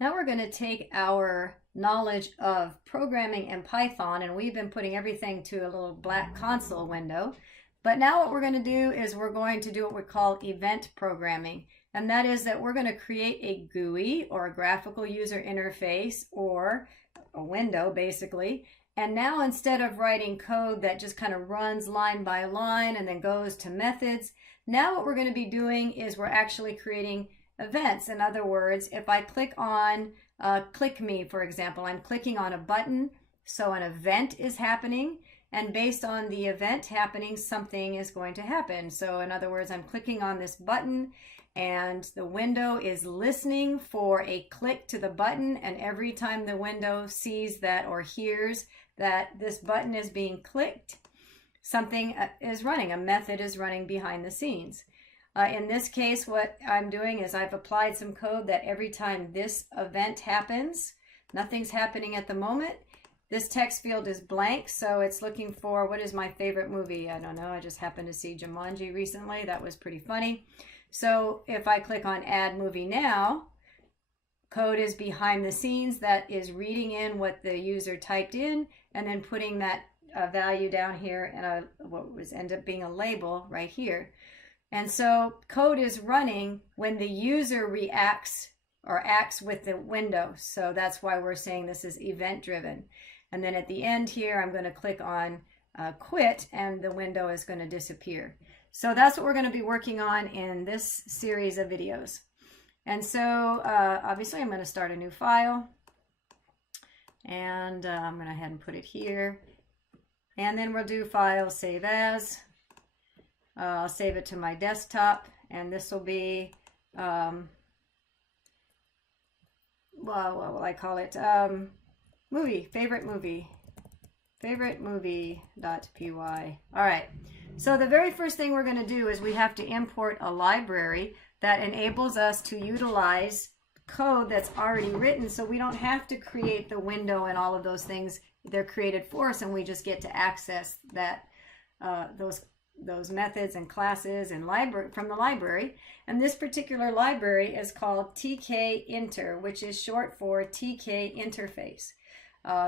Now we're going to take our knowledge of programming in Python, and we've been putting everything to a little black console window. But now what we're going to do is we're going to do what we call event programming. And that is that we're going to create a GUI, or a graphical user interface, or a window basically. And now instead of writing code that just kind of runs line by line and then goes to methods, now what we're going to be doing is we're actually creating events. In other words, if I click on click me, for example, I'm clicking on a button, so an event is happening, and based on the event happening, something is going to happen. So in other words, I'm clicking on this button and the window is listening for a click to the button, and every time the window sees that or hears that this button is being clicked, something is running, a method is running behind the scenes. In this case, what I'm doing is I've applied some code that every time this event happens, nothing's happening at the moment. This text field is blank, so it's looking for what is my favorite movie. I don't know, I just happened to see Jumanji recently. That was pretty funny. So if I click on Add Movie Now, code is behind the scenes that is reading in what the user typed in and then putting that value down here and what was end up being a label right here. And so code is running when the user reacts or acts with the window. So that's why we're saying this is event driven. And then at the end here, I'm going to click on quit and the window is going to disappear. So that's what we're going to be working on in this series of videos. And so obviously I'm going to start a new file, and I'm going to go ahead and put it here. And then we'll do File, Save As. I'll save it to my desktop, and this will be, well, what will I call it? Favorite movie.py. All right, so the very first thing we're going to do is we have to import a library that enables us to utilize code that's already written, so we don't have to create the window and all of those things. They're created for us, and we just get to access that those methods and classes and library from the library. And this particular library is called tkinter, which is short for TK interface.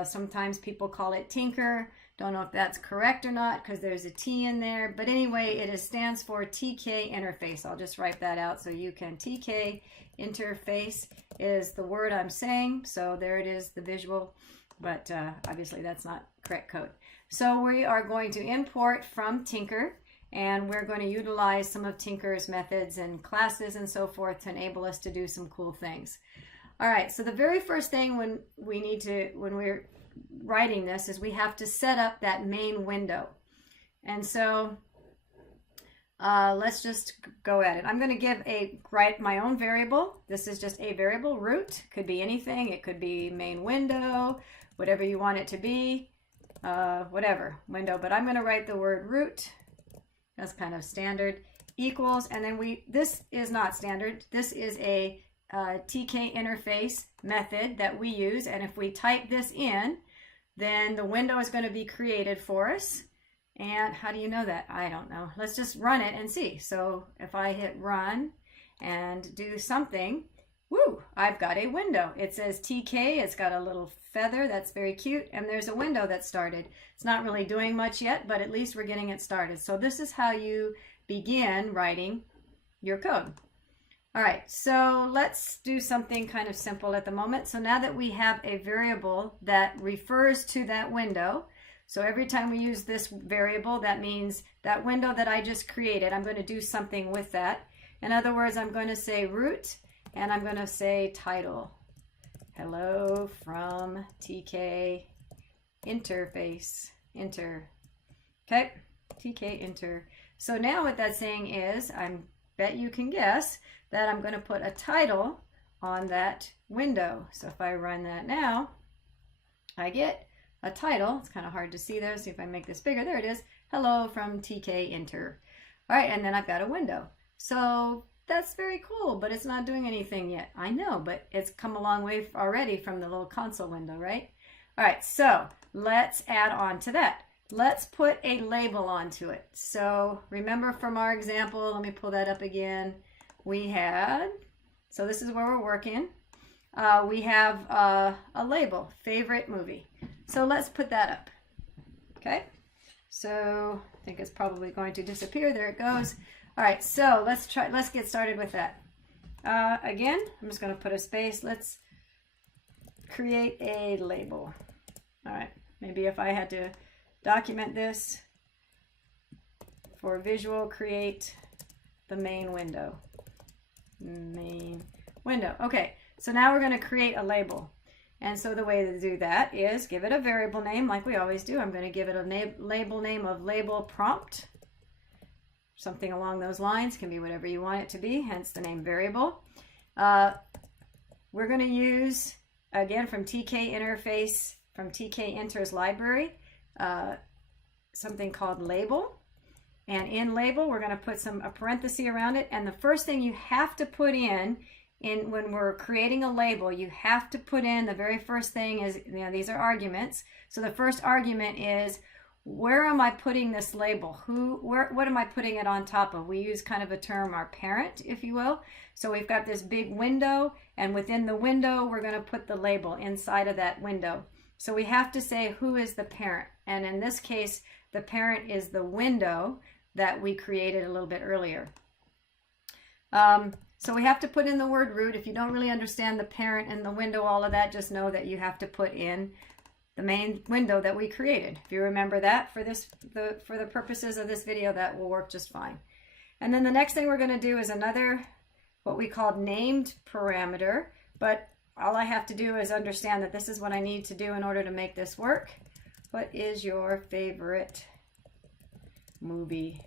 Sometimes people call it Tinker. Don't know if that's correct or not because there's a T in there, but anyway, it stands for TK interface. I'll just write that out so you can. TK interface is the word I'm saying, so there it is, the visual, but obviously that's not correct code. So we are going to import from Tinker, and we're going to utilize some of Tinker's methods and classes and so forth to enable us to do some cool things. All right, so the very first thing when we're writing this is we have to set up that main window. And so let's just go at it. I'm going to write my own variable. This is just a variable, root. Could be anything. It could be main window, whatever you want it to be. Whatever window, but I'm going to write the word root. That's kind of standard, equals, and then this is not standard. This is a TK interface method that we use, and if we type this in, then the window is going to be created for us. And how do you know that? I don't know. Let's just run it and see. So if I hit run and do something, woo, I've got a window. It says TK, it's got a little feather, that's very cute, and there's a window that started. It's not really doing much yet, but at least we're getting it started. So this is how you begin writing your code. All right, so let's do something kind of simple at the moment. So now that we have a variable that refers to that window, so every time we use this variable, that means that window that I just created, I'm going to do something with that. In other words, I'm going to say root, and I'm going to say title. Hello from TK interface, enter. Okay, TK enter. So now what that's saying is, I bet you can guess that I'm going to put a title on that window. So if I run that now, I get a title. It's kind of hard to see there. See if I make this bigger. There it is. Hello from TK enter. All right, and then I've got a window. So that's very cool, but it's not doing anything yet. I know, but it's come a long way already from the little console window, right? All right, so let's add on to that. Let's put a label onto it. So remember from our example, let me pull that up again. We had, so this is where we're working. we have a label, favorite movie. So let's put that up. Okay, so I think it's probably going to disappear. There it goes. All right, so let's get started with that. Again, I'm just going to put a space. Let's create a label. All right, maybe if I had to document this for visual, create the main window. Main window. Okay, so now we're going to create a label. And so the way to do that is give it a variable name like we always do. I'm going to give it a label name of label prompt. Something along those lines, can be whatever you want it to be, hence the name variable. We're going to use, again, from TK interface, from TK Enters library, something called label. And in label, we're going to put a parenthesis around it. And the first thing you have to put in when we're creating a label, you have to put in the very first thing is, these are arguments. So the first argument is, where am I putting this label? What am I putting it on top of? We use kind of a term, our parent, if you will. So we've got this big window, and within the window, we're going to put the label inside of that window. So we have to say who is the parent. And in this case, the parent is the window that we created a little bit earlier. So we have to put in the word root. If you don't really understand the parent and the window, all of that, just know that you have to put in the main window that we created. If you remember that for the purposes of this video, that will work just fine. And then the next thing we're going to do is another, what we call named parameter, but all I have to do is understand that this is what I need to do in order to make this work. What is your favorite movie?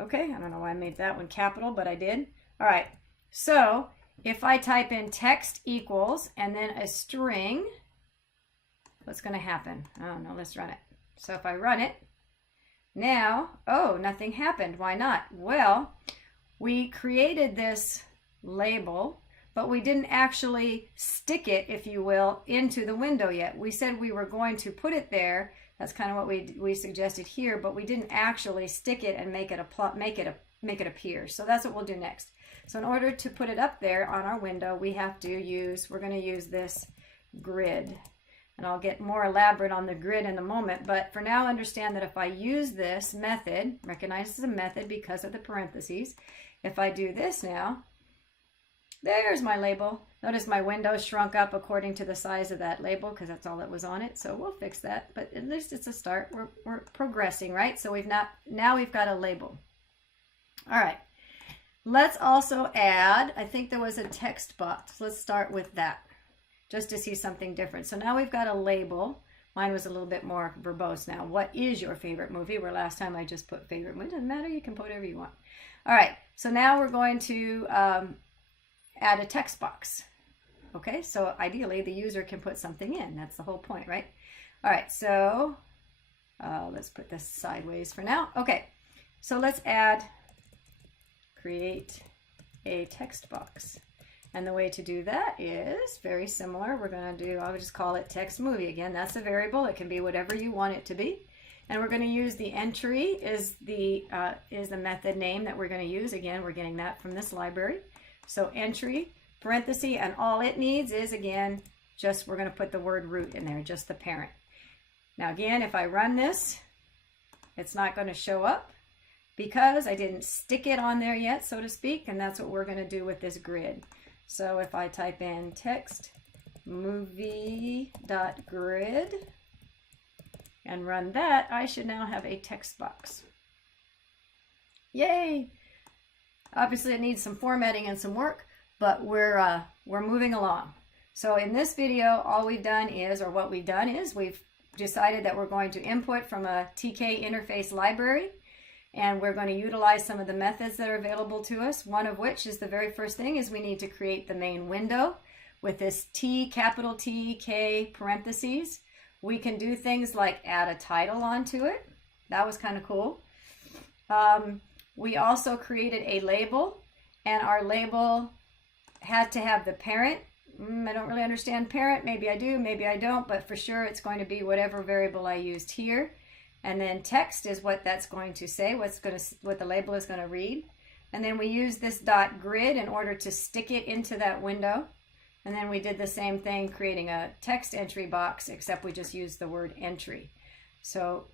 Okay, I don't know why I made that one capital, but I did. All right, so if I type in text equals and then a string, what's going to happen? Oh no, let's run it. So if I run it, now, oh, nothing happened. Why not? Well, we created this label, but we didn't actually stick it, if you will, into the window yet. We said we were going to put it there. That's kind of what we suggested here, but we didn't actually stick it and make it appear. So that's what we'll do next. So in order to put it up there on our window, we're going to use this grid. And I'll get more elaborate on the grid in a moment, but for now understand that if I use this method, recognize this as a method because of the parentheses, if I do this now, there's my label. Notice my window shrunk up according to the size of that label because that's all that was on it. So we'll fix that, but at least it's a start. We're progressing, right? So now we've got a label. All right. Let's also add, I think there was a text box. Let's start with that just to see something different. So now we've got a label. Mine was a little bit more verbose now. What is your favorite movie? Where last time I just put favorite movie. Doesn't matter. You can put whatever you want. All right. So now we're going to add a text box. Okay, so ideally the user can put something in. That's the whole point, right? All right, so let's put this sideways for now. Okay, so let's create a text box. And the way to do that is very similar. We're going to do, I'll just call it text movie. Again, that's a variable. It can be whatever you want it to be. And we're going to use the entry is the method name that we're going to use. Again, we're getting that from this library. So entry, parenthesis, and all it needs is, again, we're going to put the word root in there, just the parent. Now again, if I run this, it's not going to show up because I didn't stick it on there yet, so to speak, and that's what we're going to do with this grid. So if I type in text movie.grid and run that, I should now have a text box. Yay! Obviously it needs some formatting and some work, but we're moving along. So in this video, all we've done is, or what we've done is, we've decided that we're going to input from a TK interface library, and we're going to utilize some of the methods that are available to us, one of which is the very first thing is we need to create the main window with this T, capital T, K, parentheses. We can do things like add a title onto it. That was kind of cool. We also created a label, and our label had to have the parent. I don't really understand parent. Maybe I do, maybe I don't, but for sure it's going to be whatever variable I used here. And then text is what that's going to say, what the label is going to read. And then we used this dot grid in order to stick it into that window. And then we did the same thing, creating a text entry box, except we just used the word entry. So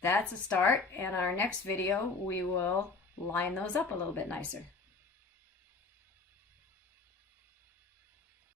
that's a start. And in our next video, we will line those up a little bit nicer.